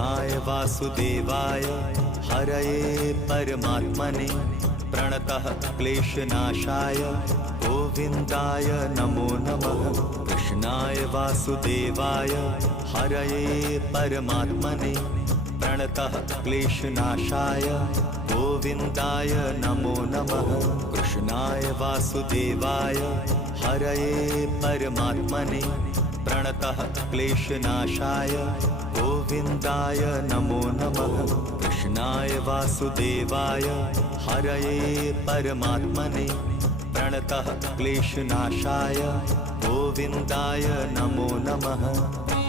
कृष्णाय वासुदेवाय हरये परमात्मने प्रणतः क्लेशनाशाय गोविन्दाय नमो नमः। कृष्णाय वासुदेवाय हरये परमात्मने प्रणतः क्लेशनाशाय गोविन्दाय नमो नमः। कृष्णाय वासुदेवाय हरये परमात्मने प्रणतः क्लेशनाशाय गोविन्दाय नमो नमः। कृष्णाय वासुदेवाय हरये परमात्मने प्रणतः क्लेशनाशाय गोविन्दाय नमो नमः।